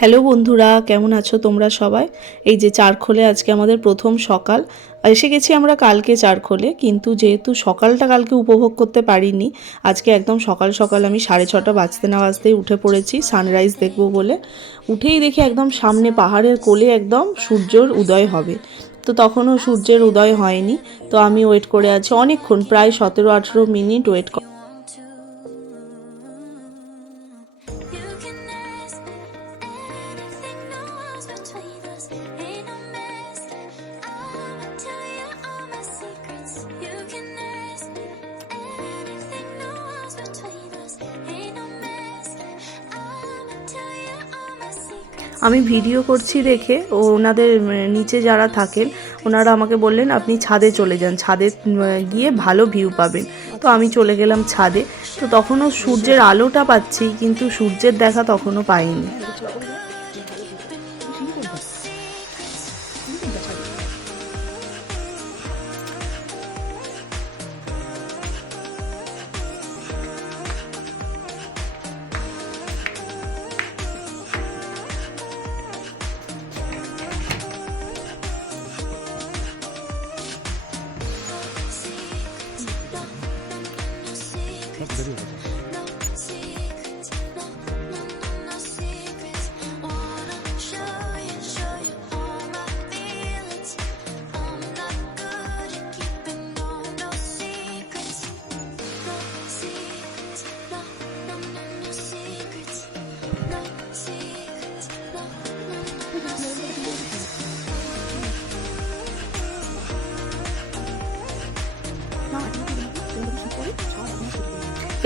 Hello বন্ধুরা, কেমন আছো তোমরা সবাই? এই যে চারখোলে আজকে আমাদের প্রথম সকাল। এসে গেছি আমরা কালকে চারখোলে, কিন্তু যেহেতু সকালটা কালকে উপভোগ করতে পারিনি, আজকে একদম সকাল সকাল আমি 6:30 বাজতে না বাজতেই উঠে পড়েছি সানরাইজ দেখবো বলে। উঠেই দেখি একদম সামনে পাহাড়ের কোলে একদম সূর্যের উদয় হবে। তো তখনও সূর্যের উদয় হয়নি। তো আমি ওয়েট করে আছি অনেকক্ষণ, প্রায় 17-18 মিনিট ওয়েট। আমি ভিডিও করছি দেখে ওনাদের নিচে যারা থাকেন ওনারা আমাকে বললেন আপনি ছাদে চলে যান, ছাদে গিয়ে ভালো ভিউ পাবেন। তো আমি চলে গেলাম ছাদে। তো তখনও সূর্যের আলোটা পাচ্ছি, কিন্তু সূর্যের দেখা তখনও পাইনি।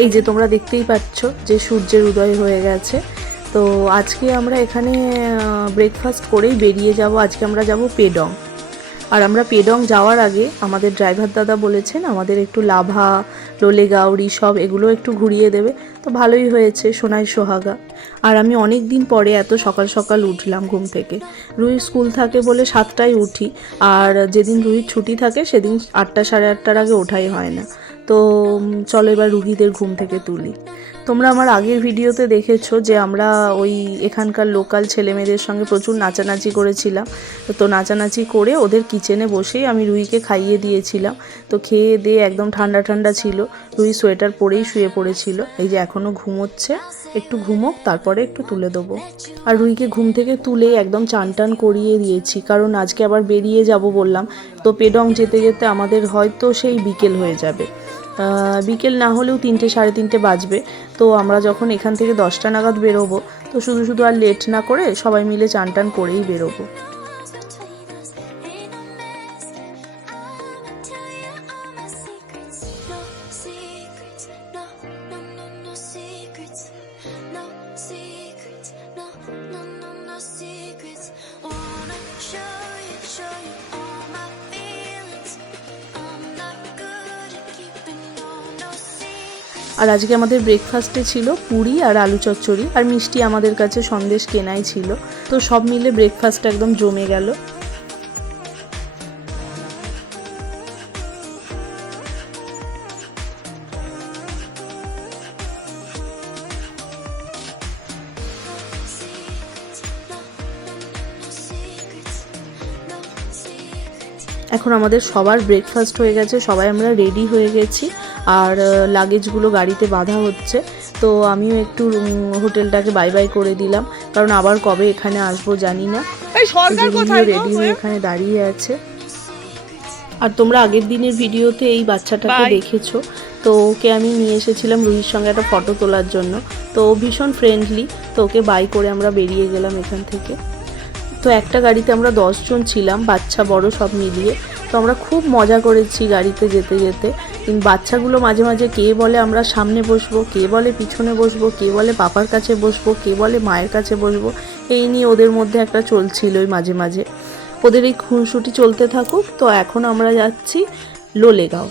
এই যে তোমরা দেখতেই পাচ্ছ যে সূর্যের উদয় হয়ে গেছে। তো আজকে আমরা এখানে ব্রেকফাস্ট করেই বেরিয়ে যাব। আজকে আমরা যাব পেডং। আর আমরা পেডং যাওয়ার আগে আমাদের ড্রাইভার দাদা বলেছেন আমাদের একটু লাভা, লোলেগাঁও, ঋষভ এগুলো একটু ঘুরিয়ে দেবে। তো ভালোই হয়েছে, সোনাই সোহাগা। আর আমি অনেক দিন পরে এত সকাল সকাল উঠলাম ঘুম থেকে। রুহির স্কুল থাকে বলে 7টায় উঠি, আর যেদিন রুহির ছুটি থাকে সেদিন 8টা সাড়ে 8টার আগে ওঠাই হয় না। তো চলো এবার রুহিদের ঘুম থেকে তুলি। তোমরা আমার আগের ভিডিওতে দেখেছো যে আমরা ওই এখানকার লোকাল ছেলেমেয়েদের সঙ্গে প্রচুর নাচানাচি করেছিলাম। তো নাচানাচি করে ওদের কিচেনে বসেই আমি রুহিকে খাইয়ে দিয়েছিলাম। তো খেয়ে দিয়ে একদম ঠান্ডা ঠান্ডা ছিল, রুহি সোয়েটার পরেই শুয়ে পড়েছিল। এই যে এখনও ঘুমোচ্ছে, একটু ঘুমোক তারপরে একটু তুলে দেবো। আর রুহিকে ঘুম থেকে তুলে একদম চান টান করিয়ে দিয়েছি, কারণ আজকে আবার বেরিয়ে যাব বললাম। তো পেডং যেতে যেতে আমাদের হয়তো সেই বিকেল হয়ে যাবে, বিকেল না হলেও 3টে সাড়ে 3টে বাজবে। তো আমরা যখন এখান থেকে 10টা নাগাদ বেরোবো, তো শুধু শুধু আর লেট না করে সবাই মিলে চান টান করেই বেরোবো। আর আজকে আমাদের ব্রেকফাস্টে ছিল পুরি আর আলু চচ্চড়ি, আর মিষ্টি আমাদের কাছে সন্দেশ কেনাই ছিল। তো সব মিলে ব্রেকফাস্ট একদম জমে গেল। এখন আমাদের সবার ব্রেকফাস্ট হয়ে গেছে, সবাই আমরা রেডি হয়ে গেছি। আর লাগেজগুলো গাড়িতে বাঁধা হচ্ছে। তো আমিও একটু হোটেলটাকে বাই বাই করে দিলাম, কারণ আবার কবে এখানে আসবো জানি না। রেডি হয়ে এখানে দাঁড়িয়ে আছে। আর তোমরা আগের দিনের ভিডিওতে এই বাচ্চাটাকে দেখেছো। তো ওকে আমি নিয়ে এসেছিলাম রুহির সঙ্গে একটা ফটো তোলার জন্য। তো ও ভীষণ ফ্রেন্ডলি। তো ওকে বাই করে আমরা বেরিয়ে গেলাম এখান থেকে। তো একটা গাড়িতে আমরা 10 জন ছিলাম, বাচ্চা বড় সব মিলিয়ে। তো আমরা খুব মজা করেছি গাড়িতে যেতে যেতে। বাচ্চাগুলো মাঝে মাঝে কে বলে আমরা সামনে বসবো, কে বলে পিছনে বসবো, কে বলে পাপার কাছে বসবো, কে বলে মায়ের কাছে বসবো। এই নিয়ে ওদের মধ্যে একটা চলছিলই মাঝে মাঝে। ওদের এই খুনসুটি চলতে থাকুক। তো এখন আমরা যাচ্ছি Lolegaon.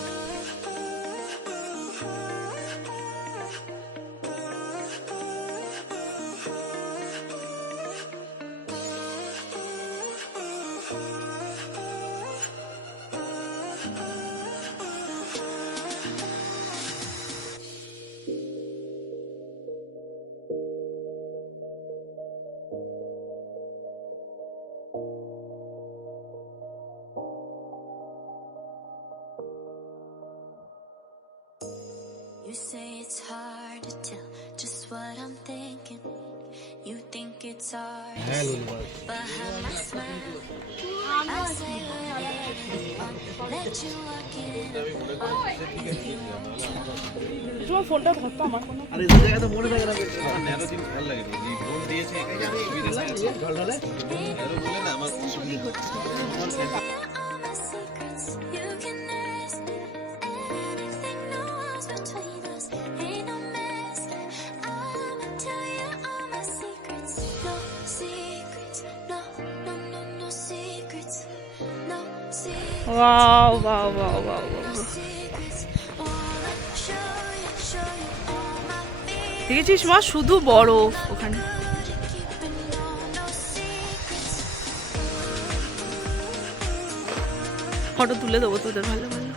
You say it's hard to tell just what I'm thinking. You think it's hard to see behind my smile. I say whatever you want, let you walk in. If you want to. তোমার ফোনটা ধরতো আমার কোনো আরে এই জায়গাটা মনে থাকে না ন্যানো দিন ভালো লাগে এই ফোন দিয়েছে এখানে আমি সুবিধা আছে ঢল ঢলে ন্যানো বলে না আমার সুবিধা হচ্ছে All my secrets, you can ask me anything. No walls between us, ain't no mess. I'ma tell you all my secrets. No secrets, no, no, no, no secrets. No secrets. Wow wow wow wow Secrets. Wanna show you all my fears. দেখেছিস মা শুধু বরফ ওখানে Keeping no secrets. Photo তুলে দেবো তোদের ভালো ভালো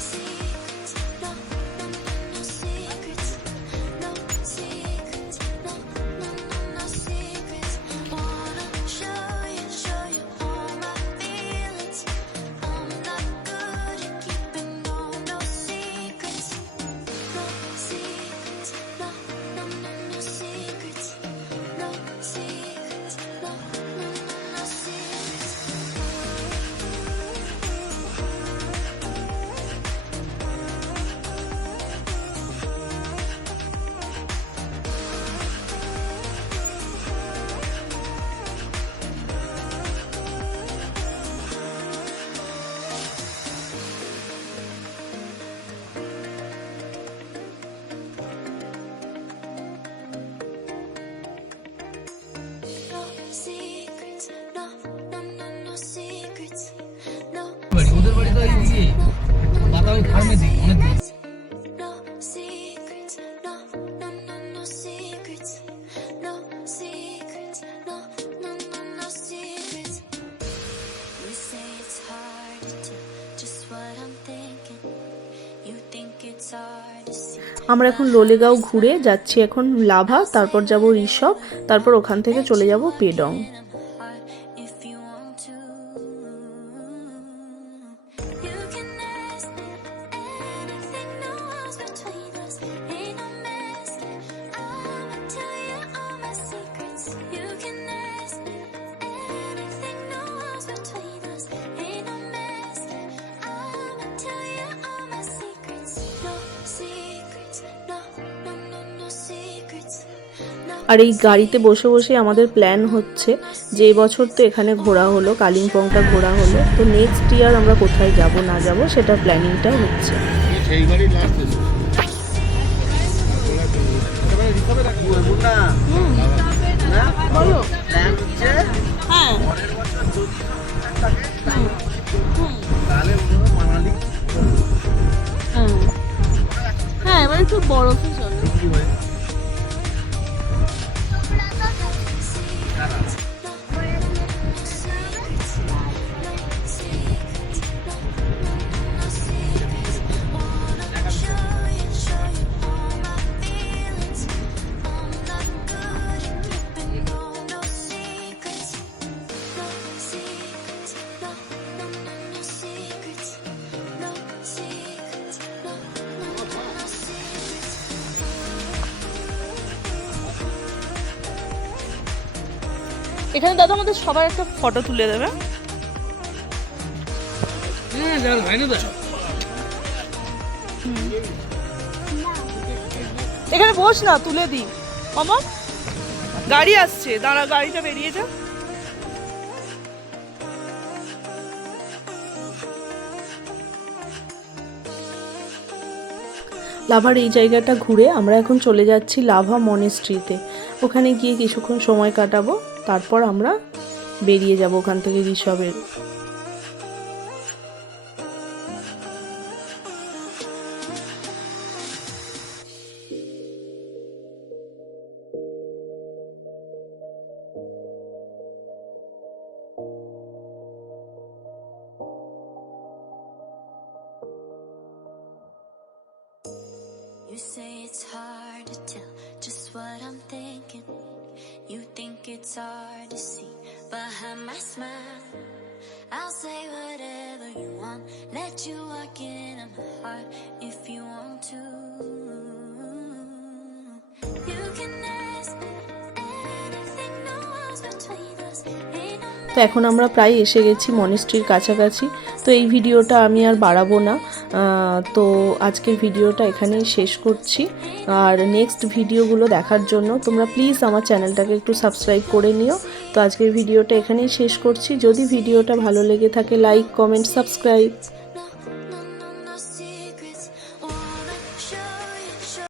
Secrets, no, no, no secrets. No secrets, no, no, no secrets. Wanna show you all my feelings. I'm not good at keeping no secrets. No secrets, no, no, no secrets. No secrets, no, no, no secrets. No secrets, no, no, no, no secrets. No ওদের বাড়ি তো এইদিকে বাতাবি ফার্মে দিই অনেক দিন no secrets, no, no, no, no secrets. No secrets, no, no, no, no secrets. You say it's hard to tell just what I'm thinking. You think it's hard to see. আমরা এখন লোলেগাঁও ঘুরে যাচ্ছি এখন লাভা তারপর যাব ঋষভ তারপর ওখান থেকে চলে যাব Pedong If you want to, you can ask me anything. No walls between us, ain't no mess. I'ma tell you all my secrets. You can ask me anything. No walls between us, ain't no mess. I'ma tell you all my secrets. No secrets, no, no, no, no secrets. No. আর এই গাড়িতে বসে বসে আমাদের plan হচ্ছে যে এবছর তো এখানে ঘোরা হলো কালিম্পংটা ঘোরা হলো তো নেক্সট ইয়ার আমরা কোথায় যাব না যাব সেটা প্ল্যানিংটা হচ্ছে সেইবারই লাস্ট এসে মুন্না না বলো প্ল্যান হচ্ছে হ্যাঁ পরের বছর যদি ঠিকঠাক থাকে তাহলে মানালি হ্যাঁ এবার একটু বরফে চলো কি হয় এখানে দাদা আমাদের সবার একটা ফটো তুলে দেবে হ্যাঁ যাও ভাই না এখানে বস না তুলে দি মামা গাড়ি আসছে দাঁড়া গাড়িটা বেরিয়ে যা লাভার এই জায়গাটা ঘুরে আমরা এখন চলে যাচ্ছি লাভা মনেস্ট্রিতে ওখানে গিয়ে কিছুক্ষণ সময় কাটাবো তারপর আমরা বেরিয়ে যাব ওখান থেকে ঋষভের You You say it's hard to tell just what I'm thinking. You think it's hard to see behind my smile. I'll say whatever you want, let you walk into my heart if you want to. You can ask me anything, no walls between us. Ain't no তো এখন আমরা প্রায় এসে গেছি মনেস্ট্রির কাছাকাছি। তো এই ভিডিওটা আমি আর বাড়াবো না, তো আজকের ভিডিওটা এখানেই শেষ করছি। আর নেক্সট ভিডিওগুলো দেখার জন্য তোমরা প্লিজ আমার চ্যানেলটাকে একটু সাবস্ক্রাইব করে নিও। তো আজকের ভিডিওটা এখানেই শেষ করছি। যদি ভিডিওটা ভালো লেগে থাকে লাইক, কমেন্ট, সাবস্ক্রাইব।